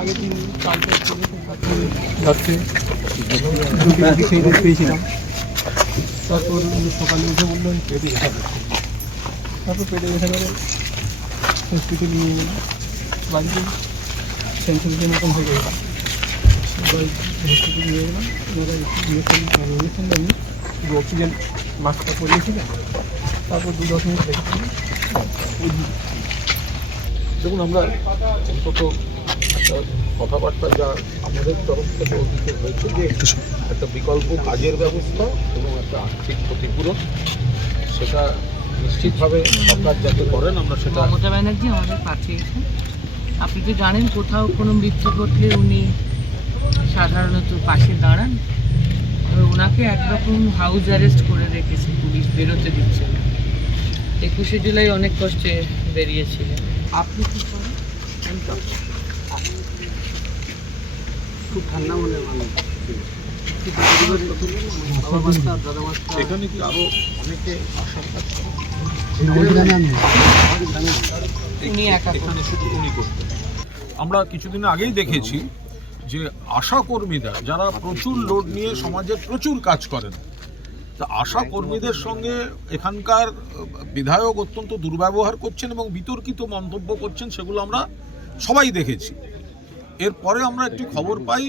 আগে 3-4 যাচ্ছে দুটি আগে সেই রোদ পেয়েছিলাম। তারপর সকালে উঠে বললো পেটে ব্যথা করছে, তারপর পেটে ব্যথা করে হসপিটাল নিয়ে গেলাম। বাড়িতে সেন্সিটিভ মতন হয়ে গেলাম, হসপিটাল নিয়ে গেলাম। ওনারা ইঞ্জেকশন দেয়নি, শুধু অক্সিজেন মাস্কটা পরিয়েছিলেন। তারপর 2-10 মিনিট রেখেছিলাম। দেখুন, আমরা অন্তত একটা কথাবার্তা যা আমাদের তরফ থেকে অভিযোগ হয়েছে যে একটা বিকল্প কাজের ব্যবস্থা এবং একটা আর্থিক ক্ষতিপূরণ, সেটা নিশ্চিতভাবে সরকার যাতে করেন আমরা সেটা। মমতা ব্যানার্জি আমাদের পাঠিয়েছেন। আপনি তো জানেন কোথাও কোনো মৃত্যু ঘটলে উনি সাধারণত পাশে দাঁড়ান। ওনাকে একরকম হাউস অ্যারেস্ট করে রেখেছে, পুলিশ বেরোতে দিচ্ছে না। 21শে জুলাই অনেক কষ্টে বেরিয়েছিলেন। আপনি কি করেন? খুব ঠান্ডা মনের মানুষ। এখানে কি আরো অনেকে আশঙ্কা ছিল? উনি একা এখানে শুধু উনি করতেন। আমরা কিছুদিন আগেই দেখেছি যে আশা কর্মীরা যারা প্রচুর লোড নিয়ে সমাজে প্রচুর কাজ করেন, তা আশা কর্মীদের সঙ্গে এখানকার বিধায়ক অত্যন্ত দুর্ব্যবহার করছেন এবং বিতর্কিত মন্তব্য করছেন, সেগুলো আমরা সবাই দেখেছি। এরপরে আমরা একটি খবর পাই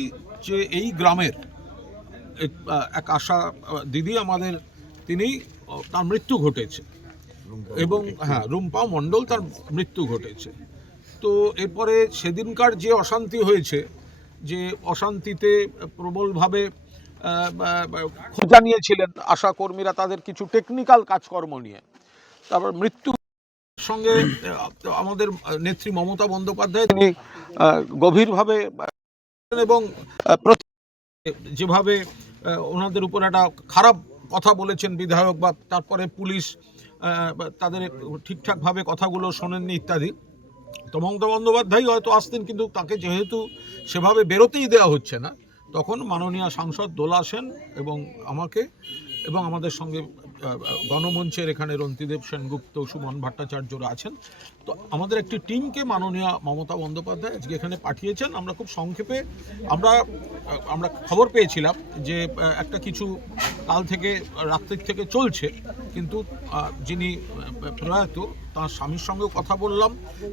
যে এই গ্রামের এক আশা দিদি আমাদের, তার মৃত্যু ঘটেছে এবং রুম্পা মণ্ডল, তার মৃত্যু ঘটেছে। তো এরপরে সেদিনকার যে অশান্তি হয়েছে, যে অশান্তিতে প্রবলভাবে খোঁজা নিয়েছিলেন আশা কর্মীরা তাদের কিছু টেকনিক্যাল কাজকর্ম নিয়ে, তারপর মৃত্যু সঙ্গে আমাদের নেত্রী মমতা বন্দ্যোপাধ্যায় তিনি গভীরভাবে এবং যেভাবে ওনাদের উপর একটা খারাপ কথা বলেছেন বিধায়ক, বা তারপরে পুলিশ তাদের ঠিকঠাকভাবে কথাগুলো শোনেননি ইত্যাদি। তো মমতা বন্দ্যোপাধ্যায় হয়তো আসতেন, কিন্তু তাকে যেহেতু সেভাবে বেরোতেই দেওয়া হচ্ছে না, তখন মাননীয় সাংসদ দোলা সেন এবং আমাকে এবং আমাদের সঙ্গে গণমঞ্চের এখানে রন্তিদেব সেনগুপ্ত, সুমন ভট্টাচার্যরা আছেন, তো আমাদের একটি টিমকে মাননীয় মমতা বন্দ্যোপাধ্যায় আজকে এখানে পাঠিয়েছেন। আমরা খুব সংক্ষেপে আমরা খবর পেয়েছিলাম যে একটা কিছু কাল থেকে রাত্রির থেকে চলছে, কিন্তু যিনি প্রয়াত তার স্বামীর সঙ্গেও কথা বললাম,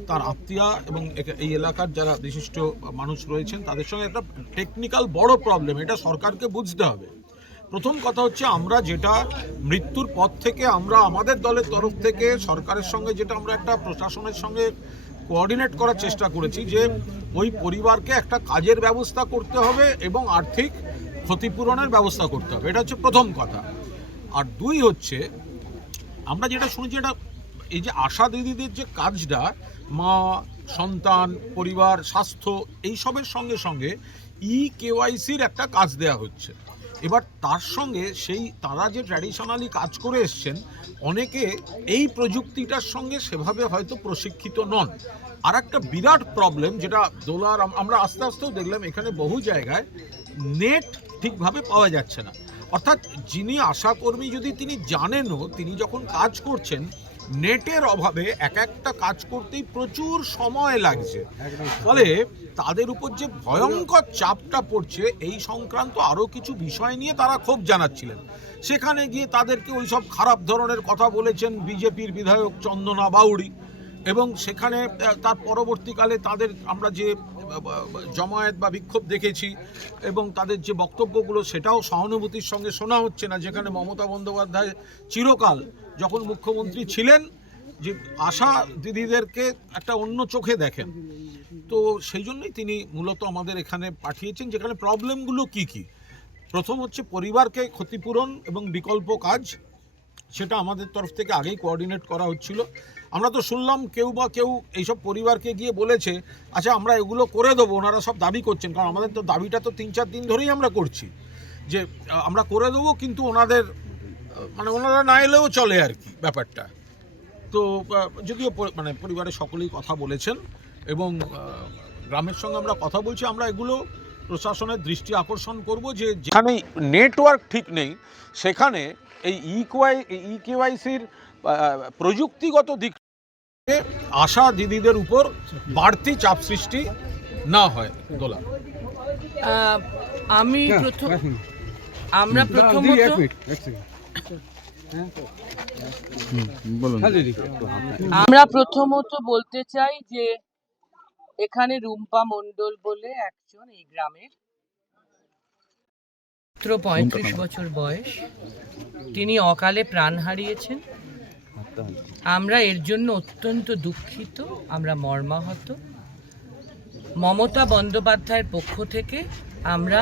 তার আত্মীয়া এবং এই এলাকার যারা বিশিষ্ট মানুষ রয়েছেন তাদের সঙ্গে একটা টেকনিক্যাল বড় প্রবলেম, এটা সরকারকে বুঝতে হবে। প্রথম কথা হচ্ছে, আমরা যেটা মৃত্যুর পর থেকে আমরা আমাদের দলের তরফ থেকে সরকারের সঙ্গে যেটা আমরা একটা প্রশাসনের সঙ্গে কোঅর্ডিনেট করার চেষ্টা করেছি যে ওই পরিবারকে একটা কাজের ব্যবস্থা করতে হবে এবং আর্থিক ক্ষতিপূরণের ব্যবস্থা করতে হবে, এটা হচ্ছে প্রথম কথা। আর দুই হচ্ছে, আমরা যেটা শুনেছি, এটা এই যে আশা দিদিদের যে কাজটা, মা, সন্তান, পরিবার, স্বাস্থ্য, এইসবের সঙ্গে সঙ্গে KYCর একটা কাজ দেয়া হচ্ছে। এবার তার সঙ্গে তারা যে ট্র্যাডিশনালি কাজ করে এসছেন, অনেকে এই প্রযুক্তিটার সঙ্গে সেভাবে হয়তো প্রশিক্ষিত নন। আর একটা বিরাট প্রবলেম যেটা দোলার আমরা আস্তে আস্তেও দেখলাম, এখানে বহু জায়গায় নেট ঠিকভাবে পাওয়া যাচ্ছে না। অর্থাৎ যিনি আশাকর্মী যদি তিনি জানেনও, তিনি যখন কাজ করছেন নেটের অভাবে একটা কাজ করতেই প্রচুর সময় লাগছে, ফলে তাদের উপর যে ভয়ঙ্কর চাপটা পড়ছে এই সংক্রান্ত আরও কিছু বিষয় নিয়ে তারা ক্ষোভ জানাচ্ছিলেন। সেখানে গিয়ে তাদেরকে ওই সব খারাপ ধরনের কথা বলেছেন বিজেপির বিধায়ক চন্দনা বাউড়ি, এবং সেখানে তার পরবর্তীকালে তাদের আমরা যে জমায়েত বা বিক্ষোভ দেখেছি এবং তাদের যে বক্তব্যগুলো, সেটাও সহানুভূতির সঙ্গে শোনা হচ্ছে না, যেখানে মমতা বন্দ্যোপাধ্যায় চিরকাল যখন মুখ্যমন্ত্রী ছিলেন যে আশা দিদিদেরকে একটা অন্য চোখে দেখেন। তো সেই জন্যই তিনি মূলত আমাদের এখানে পাঠিয়েছেন, যেখানে প্রবলেমগুলো কি কি। প্রথম হচ্ছে পরিবারকে ক্ষতিপূরণ এবং বিকল্প কাজ, সেটা আমাদের তরফ থেকে আগেই কোঅর্ডিনেট করা হচ্ছিল। আমরা তো শুনলাম কেউ এইসব পরিবারকে গিয়ে বলেছে, আচ্ছা আমরা এগুলো করে দেবো, ওনারা সব দাবি করছেন, কারণ আমাদের তো দাবিটা তো 3-4 দিন ধরেই আমরা করছি যে আমরা করে দেবো, কিন্তু ওনারা না এলেও চলে আর কি ব্যাপারটা। তো যদিও পরিবারের সকলেই কথা বলেছেন এবং গ্রামের সঙ্গে আমরা কথা বলছি, আমরা এগুলো প্রশাসনের দৃষ্টি আকর্ষণ করব যে যেখানে নেটওয়ার্ক ঠিক নেই সেখানে এই KYCর প্রযুক্তিগত দিক আশা দিদিদের উপর বাড়তি চাপ সৃষ্টি না হয় দোলা? আমি আমরা প্রথমত বলতে চাই যে এখানে রুম্পা মণ্ডল বলে একজন এই গ্রামের, মাত্র 35 বছর বয়স, তিনি অকালে প্রাণ হারিয়েছেন। আমরা এর জন্য অত্যন্ত দুঃখিত, আমরা মর্মাহত। মমতা বন্দ্যোপাধ্যায়ের পক্ষ থেকে আমরা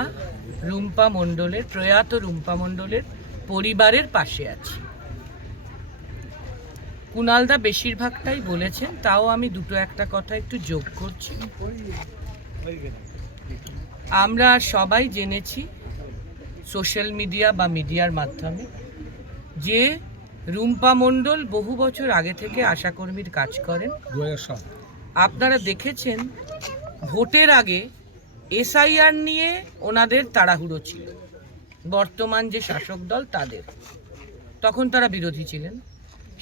রুম্পা মণ্ডলের, প্রয়াত রুম্পা মণ্ডলের পরিবারের পাশে আছি। কুণালদা বেশিরভাগটাই বলেছেন, তাও আমি দুটো একটা কথা একটু যোগ করছি। আমরা সবাই জেনেছি সোশ্যাল মিডিয়া বা মিডিয়ার মাধ্যমে যে রুম্পা মণ্ডল বহু বছর আগে থেকে আশাকর্মীর কাজ করেন। 2007 আপনারা দেখেছেন ভোটের আগে এসআইআর নিয়ে ওনাদের তাড়াহুড়ো ছিল, বর্তমান যে শাসক দল তাদের, তখন তারা বিরোধী ছিলেন।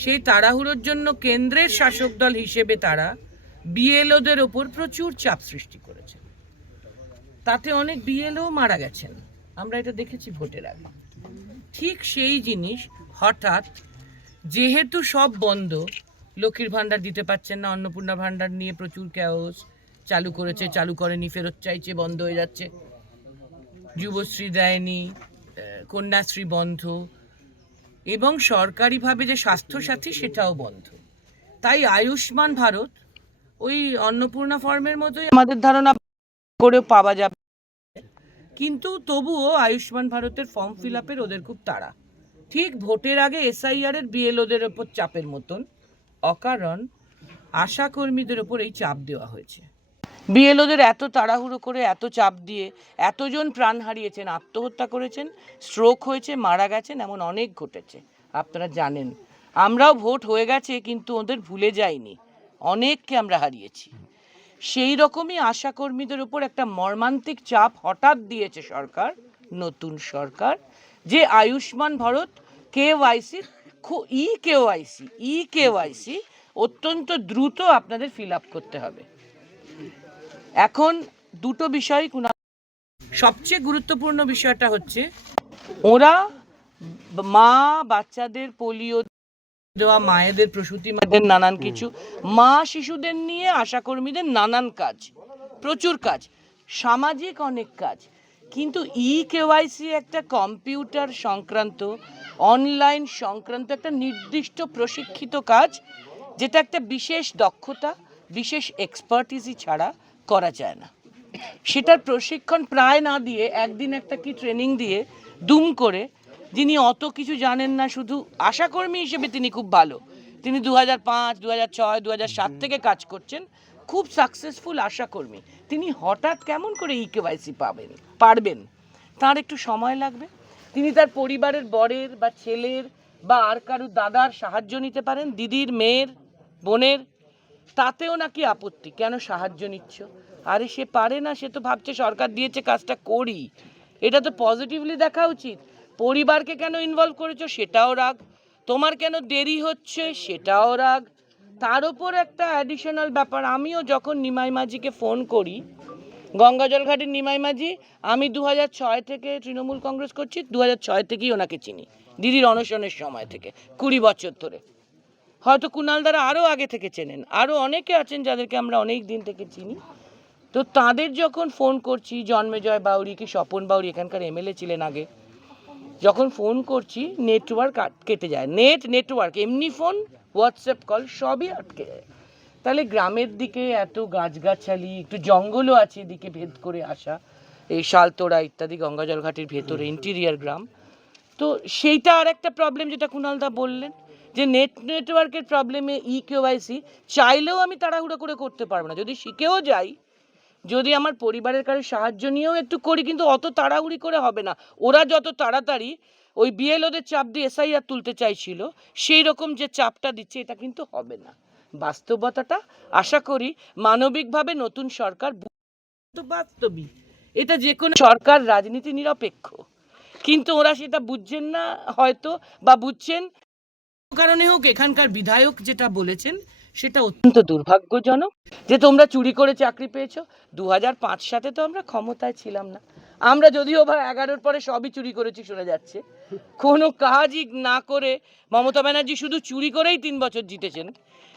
সেই তাড়াহুড়োর জন্য কেন্দ্রের শাসক দল হিসেবে তারা বিএলওদের ওপর প্রচুর চাপ সৃষ্টি করেছে, তাতে অনেক বিএলও মারা গেছেন, আমরা এটা দেখেছি ভোটের আগে। ঠিক সেই জিনিস হঠাৎ যেহেতু সব বন্ধ, লক্ষ্মীর ভাণ্ডার দিতে পারছেন না, অন্নপূর্ণা ভাণ্ডার নিয়ে প্রচুর ক্যাওস, চালু করেছে, চালু করেনি, ফেরত চাইছে, বন্ধ হয়ে যাচ্ছে, যুবশ্রী দেয়নি, কন্যাশ্রী বন্ধ, এবং সরকারিভাবে যে স্বাস্থ্যসাথী সেটাও বন্ধ। তাই আয়ুষ্মান ভারত ওই অন্নপূর্ণা ফর্মের মতোই আমাদের ধারণা করে পাওয়া যাবে, কিন্তু তবুও আয়ুষ্মান ভারতের ফর্ম ফিল আপের ওদের খুব তাড়া। ঠিক ভোটের আগে এসআইআর এর বিএলওদের ওপর চাপের মতন অকারণ আশাকর্মীদের ওপর এই চাপ দেওয়া হয়েছে। বিএলওদের এত তাড়াহুড়ো করে, এত চাপ দিয়ে এতজন প্রাণ হারিয়েছেন, আত্মহত্যা করেছেন, স্ট্রোক হয়েছে, মারা গেছেন, এমন অনেক ঘটেছে, আপনারা জানেন। আমরাও ভোট হয়ে গেছে কিন্তু ওদের ভুলে যাইনি, অনেককে আমরা হারিয়েছি। সেই রকমই আশাকর্মীদের উপর একটা মর্মান্তিক চাপ হঠাৎ দিয়েছে সরকার, নতুন সরকার, যে আয়ুষ্মান ভারত কেওয়াইসি, কেওয়াইসি অত্যন্ত দ্রুত আপনাদের ফিল আপ করতে হবে। এখন দুটো বিষয়, সবচেয়ে গুরুত্বপূর্ণ বিষয়টা হচ্ছে ওরা মা বাচ্চাদের পোলিও দেওয়া, মায়েদের, প্রসূতি মায়েদের নানান কিছু, মা শিশুদের নিয়ে আশাকর্মীদের নানান কাজ, প্রচুর কাজ, সামাজিক অনেক কাজ। কিন্তু কেওয়াইসি একটা কম্পিউটার সংক্রান্ত, অনলাইন সংক্রান্ত একটা নির্দিষ্ট প্রশিক্ষিত কাজ, যেটা একটা বিশেষ দক্ষতা, বিশেষ এক্সপার্টিসি ছাড়া করা যায় না। সেটার প্রশিক্ষণ প্রায় না দিয়ে, একদিন একটা কি ট্রেনিং দিয়ে দুম করে, যিনি অত কিছু জানেন না, শুধু আশাকর্মী হিসেবে তিনি খুব ভালো, তিনি 2005, 2006, 2007 থেকে কাজ করছেন, খুব সাকসেসফুল আশাকর্মী, তিনি হঠাৎ কেমন করে কেওয়াইসি পারবেন? তার একটু সময় লাগবে। তিনি তার পরিবারের বরের বা ছেলের বা আর কারুর দাদার সাহায্য নিতে পারেন, দিদির, মেয়ের, বোনের, তাতেও নাকি আপত্তি, কেন সাহায্য নিচ্ছ? আরে সে পারে না, সে তো ভাবছে সরকার দিয়েছে কাজটা করি, এটা তো পজিটিভলি দেখা উচিত। পরিবারকে কেন ইনভলভ করেছো সেটাও রাগ, তোমার কেন দেরি হচ্ছে সেটাও রাগ, তার উপর একটা অ্যাডিশনাল ব্যাপার। আমিও যখন নিমাই মাঝিকে ফোন করি, গঙ্গাজল ঘাটের নিমাই মাঝি, আমি 2006 থেকে তৃণমূল কংগ্রেস করছি, 2006 থেকেই ওনাকে চিনি, দিদির অনশনের সময় থেকে, 20 বছর ধরে। হয়তো কুণালদারা আরও আগে থেকে চেনেন, আরও অনেকে আছেন যাদেরকে আমরা অনেক দিন থেকে চিনি। তো তাদের যখন ফোন করছি, জন্মেজয় বাউরি কি স্বপন বাউরি এখানকার এমএলএ ছিলেন আগে, যখন ফোন করছি নেটওয়ার্ক কেটে যায়, নেটওয়ার্ক, এমনি ফোন, হোয়াটসঅ্যাপ কল সবই আটকে যায়। তাহলে গ্রামের দিকে এত গাছগাছালি, একটু জঙ্গলও আছে এদিকে ভেদ করে আসা, এই শালতোড়া ইত্যাদি গঙ্গাজল ঘাটের ভেতরে ইন্টিরিয়ার গ্রাম। তো সেইটা আর একটা প্রবলেম, যেটা কুণালদা বললেন, যে নেটওয়ার্কের প্রবলেমে কেওয়াইসি চাইলেও আমি তাড়াহুড়ো করে করতে পারবো না। যদি শিখেও যাই, যদি আমার পরিবারের কারোর সাহায্য নিয়েও একটু করি, কিন্তু অত তাড়াহুড়ি করে হবে না। ওরা যত তাড়াতাড়ি ওই বিএলওদের চাপ দিয়ে এসআইআর তুলতে চাইছিল, সেই রকম যে চাপটা দিচ্ছে, এটা কিন্তু হবে না। বাস্তবতাটা আশা করি মানবিকভাবে নতুন সরকার, বাস্তবিক এটা যে কোনো সরকার রাজনীতি নিরপেক্ষ, কিন্তু ওরা সেটা বুঝছেন না হয়তো, বা বুঝছেন কারণে হোক, এখানকার বিধায়ক যেটা বলেছেন সেটা অত্যন্ত দুর্ভাগ্যজনক যে তোমরা চুরি করে চাকরি পেয়েছো। 2005 সালে তো আমরা ক্ষমতায় ছিলাম না, আমরা যদিও বা 11-র পরে সবই চুরি করেছি শোনা যাচ্ছে, কোনো কাজই না করে মমতা ব্যানার্জি শুধু চুরি করেই 3 বছর জিতেছেন।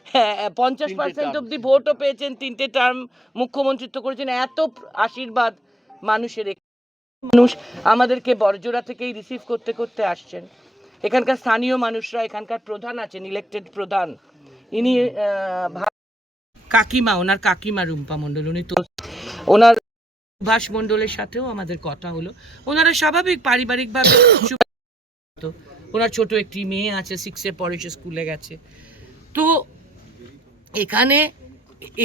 হ্যাঁ, 50% অব্দি ভোটও পেয়েছেন, 3টে টার্ম মুখ্যমন্ত্রিত্ব করেছেন। এত আশীর্বাদ মানুষের, মানুষ আমাদেরকে বড়জোড়া থেকেই রিসিভ করতে করতে আসছেন। এখানকার স্থানীয় মানুষরা, এখানকার প্রধান আছেন, ইলেক্টেড প্রধান, ইনি কাকিমা, ওনার কাকিমা রুম্পা মণ্ডল, উনি তো ওনার সুভাষ মণ্ডলের সাথেও আমাদের কথা হলো। ওনারা স্বাভাবিক পারিবারিকভাবে ওনার ছোট একটি মেয়ে আছে, 6-এ পড়ে, সে স্কুলে গেছে। তো এখানে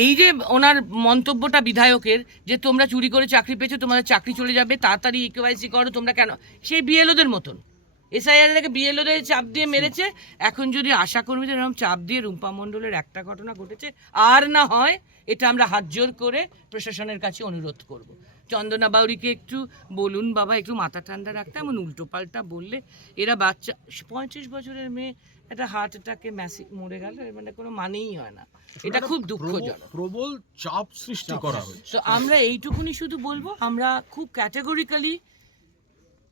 এই যে ওনার মন্তব্যটা বিধায়কের যে তোমরা চুরি করে চাকরি পেয়েছো, তোমাদের চাকরি চলে যাবে, তাড়াতাড়ি কেওয়াইসি করো, তোমরা কেন, সেই বিএলওদের মতন এসআইআর বিএলওদের চাপ দিয়ে মেরেছে। এখন যদি আশা কর্মীদের এরকম চাপ দিয়ে রুম্পা মণ্ডলের একটা ঘটনা ঘটেছে আর না হয়, এটা আমরা হাত জোর করে প্রশাসনের কাছে অনুরোধ করব। চন্দনা বাউরিকে একটু বলুন বাবা, একটু মাথা ঠান্ডা রাখতে, এমন উল্টো পাল্টা বললে এরা বাচ্চা 35 বছরের মেয়ে একটা হার্ট অ্যাটাকে মরে গেল, মানে কোনো মানেই হয় না। এটা খুব দুঃখজনক, প্রবল চাপ সৃষ্টি করা হয়েছে। তো আমরা এইটুকুনি শুধু বলবো, আমরা খুব ক্যাটেগরিক্যালি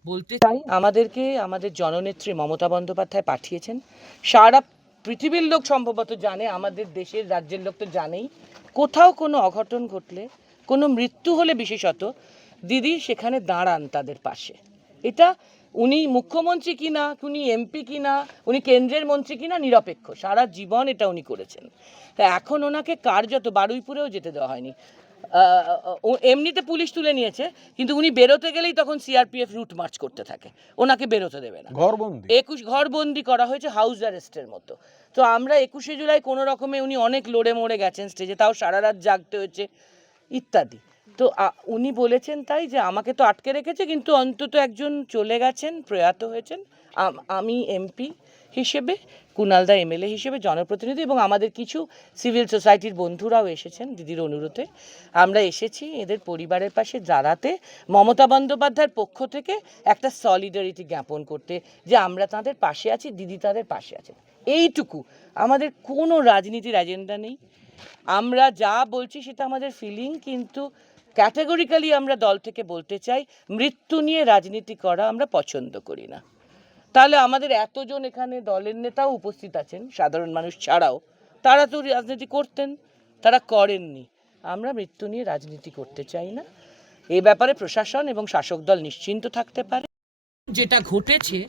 বলতে চাই, আমাদেরকে আমাদের জননেত্রী মমতা বন্দ্যোপাধ্যায় পাঠিয়েছেন। সারা পৃথিবীর লোক সম্ভবত জানে, আমাদের দেশের রাজ্যের লোক তো জানেই, কোথাও কোনো অঘটন ঘটলে, কোনো মৃত্যু হলে বিশেষত, দিদি সেখানে দাঁড়ান তাদের পাশে। এটা উনি মুখ্যমন্ত্রী কিনা, উনি এমপি কিনা, উনি কেন্দ্রের মন্ত্রী কিনা নিরপেক্ষ, সারা জীবন এটা উনি করেছেন। তা এখন ওনাকে কার্যত বারুইপুরেও যেতে দেওয়া হয়নি। এমনিতে পুলিশ তুলে নিয়েছে, কিন্তু উনি বেরোতে গেলেই তখন সিআরপিএফ রুট মার্চ করতে থাকে, ওনাকে বেরোতে দেবে না। ঘরবন্দি করা হয়েছে, হাউস অ্যারেস্টের মতো। তো আমরা 21শে জুলাই কোনো রকমে, উনি অনেক লড়ে মরে গেছেন স্টেজে, তাও সারা রাত জাগতে হয়েছে ইত্যাদি। তো উনি বলেছেন তাই যে আমাকে তো আটকে রেখেছে, কিন্তু অন্তত একজন চলে গেছেন, প্রয়াত হয়েছেন। আমি এমপি হিসেবে, কুণালদা এমএলএ হিসেবে, জনপ্রতিনিধি এবং আমাদের কিছু সিভিল সোসাইটির বন্ধুরাও এসেছেন দিদির অনুরোধে। আমরা এসেছি এদের পরিবারের পাশে দাঁড়াতে, মমতা বন্দ্যোপাধ্যায়ের পক্ষ থেকে একটা সলিডারিটি জ্ঞাপন করতে, যে আমরা তাদের পাশে আছি, দিদি তাদের পাশে আছেন। এইটুকু, আমাদের কোনো রাজনীতির এজেন্ডা নেই, আমরা যা বলছি সেটা আমাদের ফিলিং, কিন্তু ক্যাটেগরিক্যালি আমরা দল থেকে বলতে চাই, মৃত্যু নিয়ে রাজনীতি করা আমরা পছন্দ করি না। তাহলে আমাদের এতজন এখানে দলের নেতাও উপস্থিত আছেন, সাধারণ মানুষ ছাড়াও, তারা তো রাজনীতি করতেন, তারা করেননি। আমরা মৃত্যু নিয়ে রাজনীতি করতে চাই না। এ ব্যাপারে প্রশাসন এবং শাসক দল নিশ্চিন্ত থাকতে পারে। যেটা ঘটেছে,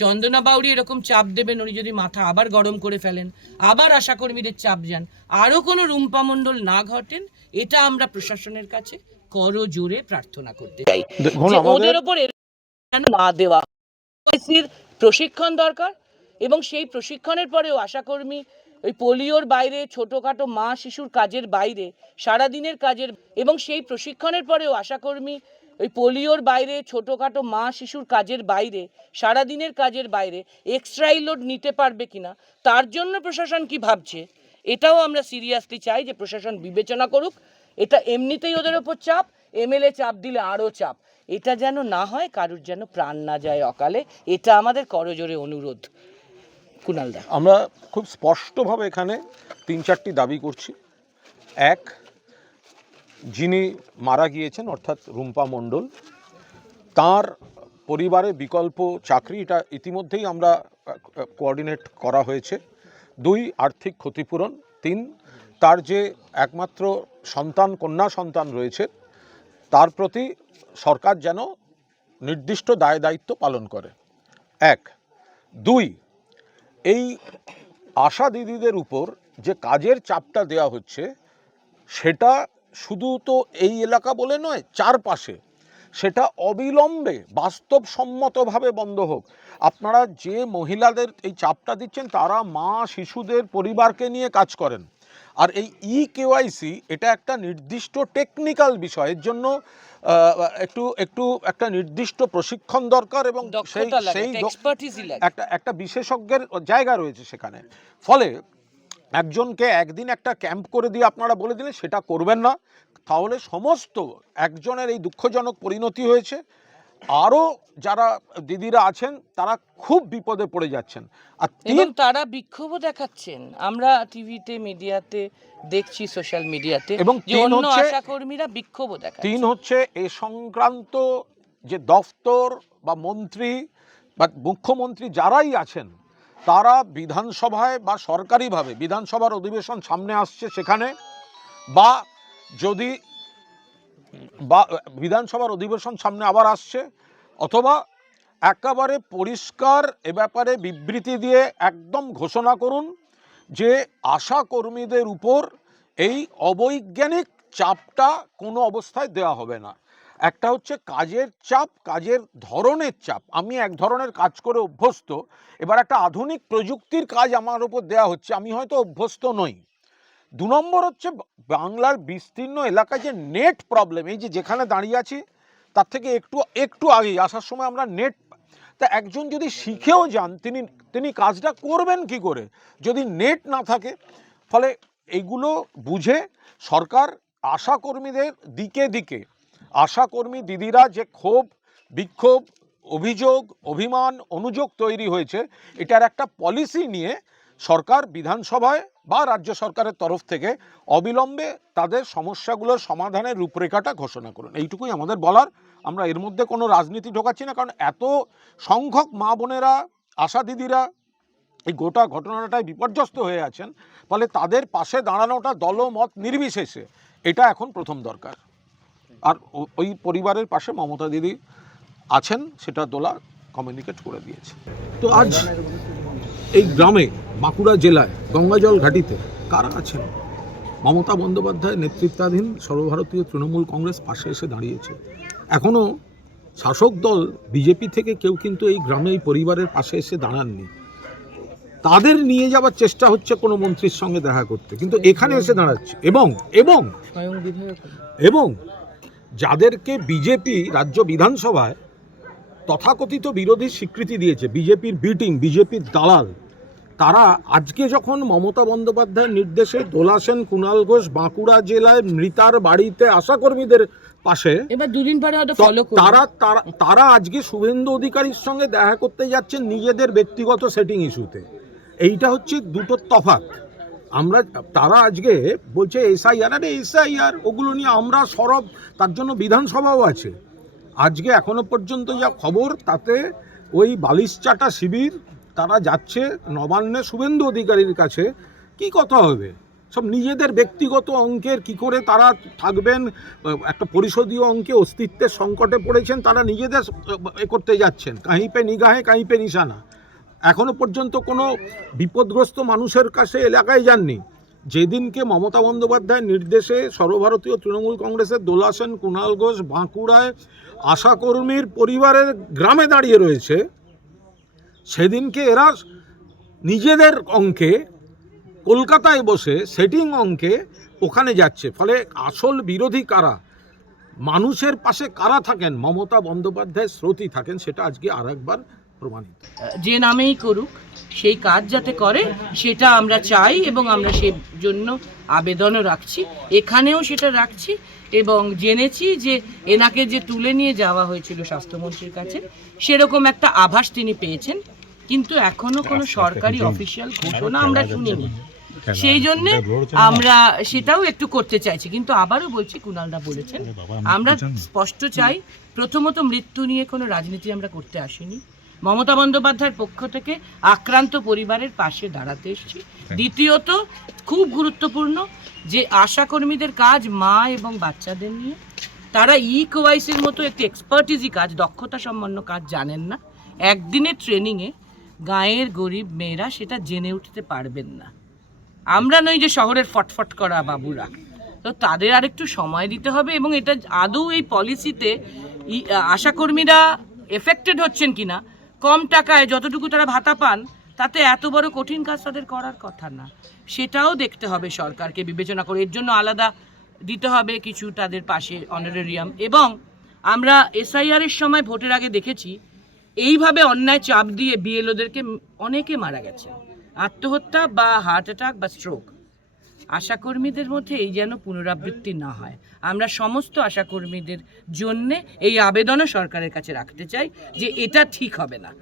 চন্দনা বাউরি এরকম চাপ দেবেন, উনি যদি মাথা আবার গরম করে ফেলেন, আবার আশাকর্মীদের চাপ যান, আরও কোনো রুম্পা মণ্ডল না ঘটেন, এটা আমরা প্রশাসনের কাছে করজোড়ে প্রার্থনা করতে চাই। ওদের ওপর না দেওয়া, প্রশিক্ষণ দরকার, এবং সেই প্রশিক্ষণের পরেও আশাকর্মী ওই পোলিওর বাইরে, ছোটোখাটো মা শিশুর কাজের বাইরে, সারাদিনের কাজের, এবং সেই প্রশিক্ষণের পরেও আশাকর্মী ওই পোলিওর বাইরে, ছোটোখাটো মা শিশুর কাজের বাইরে, সারাদিনের কাজের বাইরে এক্সট্রা লোড নিতে পারবে কিনা, তার জন্য প্রশাসন কি ভাবছে, এটাও আমরা সিরিয়াসলি চাই যে প্রশাসন বিবেচনা করুক। এটা এমনিতেই ওদের ওপর চাপ, এমএলএ চাপ দিলে আরও চাপ, এটা যেন না হয়, কারুর যেন প্রাণ না যায় অকালে, এটা আমাদের করজোরে অনুরোধ। কুণালদা, আমরা খুব স্পষ্টভাবে এখানে 3-4টি দাবি করছি। এক, যিনি মারা গিয়েছেন অর্থাৎ রুম্পা মণ্ডল, তার পরিবারে বিকল্প চাকরি, এটা ইতিমধ্যেই আমরা কোঅর্ডিনেট করা হয়েছে। 2, আর্থিক ক্ষতিপূরণ। 3, তার যে একমাত্র সন্তান, কন্যা সন্তান রয়েছে, তার প্রতি সরকার যেন নির্দিষ্ট দায় দায়িত্ব পালন করে। 1, 2, এই আশা দিদিদের উপর যে কাজের চাপটা দেওয়া হচ্ছে, সেটা শুধু তো এই এলাকা বলে নয়, চারপাশে, সেটা অবিলম্বে বাস্তবসম্মতভাবে বন্ধ হোক। আপনারা যে মহিলাদের এই চাপটা দিচ্ছেন, তারা মা শিশুদের পরিবারকে নিয়ে কাজ করেন, আর এই কেওয়াইসি এটা একটা নির্দিষ্ট টেকনিক্যাল বিষয়, এর জন্য একটু একটা নির্দিষ্ট প্রশিক্ষণ দরকার, এবং সেই একটা বিশেষজ্ঞের জায়গা রয়েছে সেখানে। ফলে একজনকে একদিন একটা ক্যাম্প করে দিয়ে আপনারা বলে দিলেন সেটা করবেন না, তাহলে সমস্ত একজনের এই দুঃখজনক পরিণতি হয়েছে। আরও যারা দিদিরা আছেন তারা খুব বিপদে পড়ে যাচ্ছেন। আর এবং তারা বিক্ষোভও দেখাচ্ছেন, আমরা টিভিতে মিডিয়াতে দেখছি, সোশ্যাল মিডিয়াতে, এবং যে অন্য আশাকর্মীরা বিক্ষোভও দেখাচ্ছেন। 3 হচ্ছে এ সংক্রান্ত যে দফতর বা মন্ত্রী বা মুখ্যমন্ত্রী যারাই আছেন তারা বিধানসভায় বা সরকারিভাবে বিধানসভার অধিবেশন সামনে আসছে সেখানে, বা যদি বা বিধানসভার অধিবেশন সামনে আবার আসছে, অথবা একেবারে পরিষ্কার এ ব্যাপারে বিবৃতি দিয়ে একদম ঘোষণা করুন যে আশা কর্মীদের উপর এই অবৈজ্ঞানিক চাপটা কোনো অবস্থায় দেওয়া হবে না। একটা হচ্ছে কাজের চাপ, কাজের ধরনের চাপ। আমি এক ধরনের কাজ করে অভ্যস্ত, এবার একটা আধুনিক প্রযুক্তির কাজ আমার উপর দেওয়া হচ্ছে, আমি হয়তো অভ্যস্ত নই। 2 নম্বর হচ্ছে বাংলার বিস্তীর্ণ এলাকায় যে নেট প্রবলেম, এই যে যেখানে দাঁড়িয়ে আছি তার থেকে একটু আগেই আসার সময় আমরা নেট, তা একজন যদি শিখেও যান তিনি কাজটা করবেন কি করে যদি নেট না থাকে? ফলে এইগুলো বুঝে সরকার আশাকর্মীদের দিকে দিকে, আশাকর্মী দিদিরা যে ক্ষোভ, বিক্ষোভ, অভিযোগ, অভিমান, অনুযোগ তৈরি হয়েছে, এটার একটা পলিসি নিয়ে সরকার বিধানসভায় বা রাজ্য সরকারের তরফ থেকে অবিলম্বে তাদের সমস্যাগুলোর সমাধানের রূপরেখাটা ঘোষণা করুন। এইটুকুই আমাদের বলার। আমরা এর মধ্যে কোনো রাজনীতি ঢোকাচ্ছি না, কারণ এত সংখ্যক মা বোনেরা, আশা দিদিরা এই গোটা ঘটনাটায় বিপর্যস্ত হয়ে আছেন, ফলে তাদের পাশে দাঁড়ানোটা দলমত নির্বিশেষে এটা এখন প্রথম দরকার। আর ওই পরিবারের পাশে মমতা দিদি আছেন, সেটা দোলা কমিউনিকেট করে দিয়েছে। তো আজ এই গ্রামে, বাঁকুড়া জেলায় গঙ্গাজল ঘাটিতে কারা আছেন? মমতা বন্দ্যোপাধ্যায়ের নেতৃত্বাধীন সর্বভারতীয় তৃণমূল কংগ্রেস পাশে এসে দাঁড়িয়েছে। এখনও শাসক দল বিজেপি থেকে কেউ কিন্তু এই গ্রামে এই পরিবারের পাশে এসে দাঁড়াননি। তাদের নিয়ে যাওয়ার চেষ্টা হচ্ছে কোনো মন্ত্রীর সঙ্গে দেখা করতে, কিন্তু এখানে এসে দাঁড়াচ্ছে। এবং যাদেরকে বিজেপি রাজ্য বিধানসভায় তথাকথিত বিরোধী স্বীকৃতি দিয়েছে, বিজেপির বি টিম, বিজেপির দালাল, তারা আজকে যখন মমতা বন্দ্যোপাধ্যায়ের নির্দেশে দোলা সেন, কুণাল ঘোষ বাঁকুড়া জেলায় মৃতার বাড়িতে আশাকর্মীদের পাশে, এবার দুদিন পরে হয়তো ফলো করবে, তারা আজকে শুভেন্দু অধিকারীর সঙ্গে দেখা করতে যাচ্ছেন নিজেদের ব্যক্তিগত সেটিং ইস্যুতে। এইটা হচ্ছে দুটো তফাৎ। তারা আজকে বলছে এসআইআর, আরে এসআইআর ওগুলো নিয়ে আমরা সরব, তার জন্য বিধানসভাও আছে। আজকে এখনো পর্যন্ত যা খবর তাতে ওই বালিশচাটা শিবির তারা যাচ্ছে নবান্নে শুভেন্দু অধিকারীর কাছে। কি কথা হবে? সব নিজেদের ব্যক্তিগত অঙ্কের কি করে তারা থাকবেন, একটা পরিশোধীয় অঙ্কে অস্তিত্বের সংকটে পড়েছেন, তারা নিজেদের করতে যাচ্ছেন, কাहीं পে নিগাহে কাहीं পে নিশানা। এখনো পর্যন্ত কোনো বিপদগ্রস্ত মানুষের কাছে এলাকায় যাননি। যেদিনকে মমতা বন্দ্যোপাধ্যায়ের নির্দেশে সর্বভারতীয় তৃণমূল কংগ্রেসের দোলা সেন, কুণাল ঘোষ বাঁকুড়ায় আশাকর্মীর পরিবারের গ্রামে দাঁড়িয়ে রয়েছে, সেদিনকে এরা নিজেদের অঙ্কে কলকাতায় বসে সেটিং অঙ্কে ওখানে যাচ্ছে। ফলে আসল বিরোধী কারা, মানুষের পাশে কারা থাকেন, মমতা বন্দ্যোপাধ্যায়ের স্রোতই থাকেন, সেটা আজকে আরেকবার প্রমাণিত। যে নামেই করুক সেই কাজ যাতে করে সেটা আমরা চাই, এবং আমরা সেই জন্য আবেদনও রাখছি, এখানেও সেটা রাখছি। এবং জেনেছি যে এনাকে যে তুলে নিয়ে যাওয়া হয়েছিল স্বাস্থ্যমন্ত্রীর কাছে, সেরকম একটা আভাস তিনি পেয়েছেন, কিন্তু এখনো কোনো সরকারি অফিসিয়াল ঘোষণা আমরা শুনিনি। সেই জন্যে আমরা সেটাও একটু করতে চাইছি। কিন্তু আবারও বলছি, কুণালদা বলেছেন, আমরা স্পষ্ট চাই, প্রথমত মৃত্যু নিয়ে কোনো রাজনীতি আমরা করতে আসিনি। মমতা বন্দ্যোপাধ্যায়ের পক্ষ থেকে আক্রান্ত পরিবারের পাশে দাঁড়াতে এসেছি। দ্বিতীয়ত, খুব গুরুত্বপূর্ণ যে আশাকর্মীদের কাজ মা এবং বাচ্চাদের নিয়ে, তারা ইকোয়াইসির মতো একটি এক্সপার্টিজি কাজ, দক্ষতা সম্পন্ন কাজ জানেন না। একদিনের ট্রেনিংয়ে গাঁয়ের গরিব মেয়েরা সেটা জেনে উঠতে পারবেন না। আমরা নই যে শহরের ফটফট করা বাবুরা, তো তাদের আর একটু সময় দিতে হবে। এবং এটা আদৌ এই পলিসিতে আশাকর্মীরা এফেক্টেড হচ্ছেন কিনা, কম টাকায় যতটুকু তারা ভাতা পান, তাতে এত বড় কঠিন কাজ তাদের করার কথা না, সেটাও দেখতে হবে সরকারকে বিবেচনা করে। এর জন্য আলাদা দিতে হবে কিছু তাদের পাশে অনারেরিয়াম। এবং আমরা এসআইআরের সময় ভোটের আগে দেখেছি এইভাবে অন্যায় চাপ দিয়ে বিএলওদেরকে অনেকে মারা গেছে, আত্মহত্যা বা হার্ট অ্যাটাক বা স্ট্রোক। আশাকর্মীদের মধ্যে এই যেন পুনরাবৃত্তি না হয়। আমরা সমস্ত আশাকর্মীদের জন্যে এই আবেদনও সরকারের কাছে রাখতে চাই যে এটা ঠিক হবে না।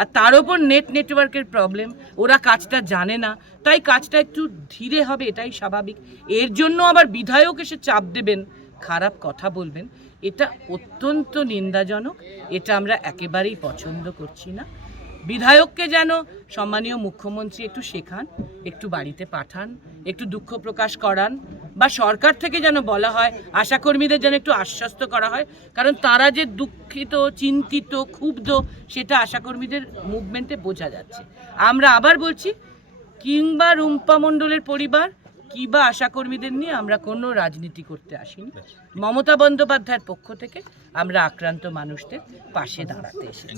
আর তার ওপর নেটওয়ার্কের প্রবলেম, ওরা কাজটা জানে না, তাই কাজটা একটু ধীরে হবে, এটাই স্বাভাবিক। এর জন্য আবার বিধায়ক এসে চাপ দেবেন, খারাপ কথা বলবেন, এটা অত্যন্ত নিন্দাজনক। এটা আমরা একেবারেই পছন্দ করছি না। বিধায়ককে যেন সম্মানীয় মুখ্যমন্ত্রী একটু শেখান, একটু বাড়িতে পাঠান, একটু দুঃখ প্রকাশ করান, বা সরকার থেকে যেন বলা হয়, আশাকর্মীদের যেন একটু আশ্বস্ত করা হয়, কারণ তারা যে দুঃখিত, চিন্তিত, ক্ষুব্ধ, সেটা আশাকর্মীদের মুভমেন্টে বোঝা যাচ্ছে। আমরা আবার বলছি, কিংবা রুম্পা মণ্ডলের পরিবার কিংবা আশাকর্মীদের নিয়ে আমরা কোনো রাজনীতি করতে আসিনি। মমতা বন্দ্যোপাধ্যায়ের পক্ষ থেকে আমরা আক্রান্ত মানুষদের পাশে দাঁড়াতে এসেছি।